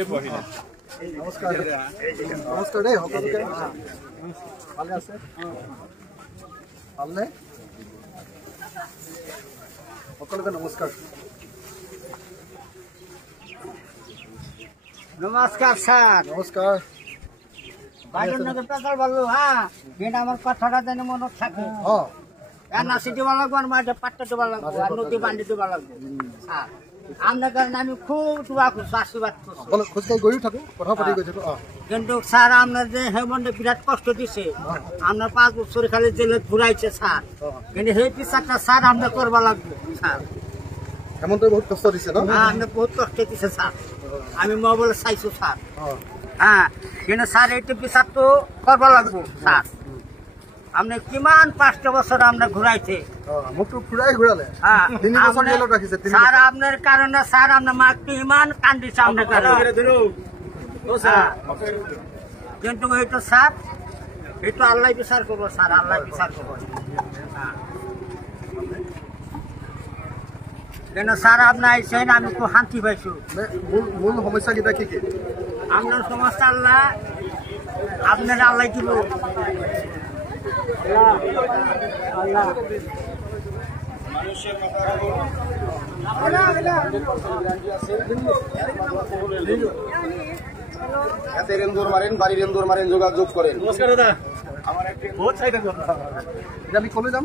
নমস্কাৰ নমস্কাৰ দেই সকলোকে ভালে আছে ভালনে সকলোকে নমস্কাৰ নমস্কাৰ স্যাৰ নমস্কাৰ বাইরের নজর পেছাল বললো হ্যাঁ এটা আমার কথাটা যেন মনে থাকে নাচি দেওয়া লাগবো আর মাঠে পাট্টা দেওয়া লাগবো আর নদী বান্ডি দেওয়া লাগবো হ্যাঁ আপনার কারণে আমি খুব দোয়া করছি আশীর্বাদ করছি খোঁজকাঢ়ি গৈও থাকো কথা পাতি গৈ থাকো কিন্তু স্যার আপনার যে হেমন্তে বিরাট কষ্ট দিছে আপনার 5 বছর খালি জেলে ঘুরাইছে স্যার কিন্তু সেই বিচারটা স্যার আপনার করবা লাগবে স্যার হেমন্তে বহুত কষ্ট দিছে না আপনি বহুত কষ্ট দিছে স্যার আমি মোবাইলে চাইছো স্যার হ্যাঁ কিন্তু স্যার এইটা বিচার তো করবা লাগবো স্যার আপনি কিমান 5টা বছর আপনি ঘুরাইছে মোকতো ফুৰাই ঘুৰালে হ্যাঁ 3 বছৰ জেলত ৰাখিছে স্যার আপনার কারণে স্যার আপনার মাকে ইমান কান্দিছে আপনার কারণে কিন্তু এইটো স্যার এইটো আল্লাহ বিচার করবো স্যার আল্লাহ বিচার করবো কিন্তু স্যার আপনার আইসেন আমি খুব শান্তি পাইছো মূল সমস্যা কিটা কি আপনার সমস্যা আল্লাহ আপনার আল্লাহ দিব যোগাযোগ করেন নমস্কার দাদা আমার একটা বহুত চাই আমি কলে যাম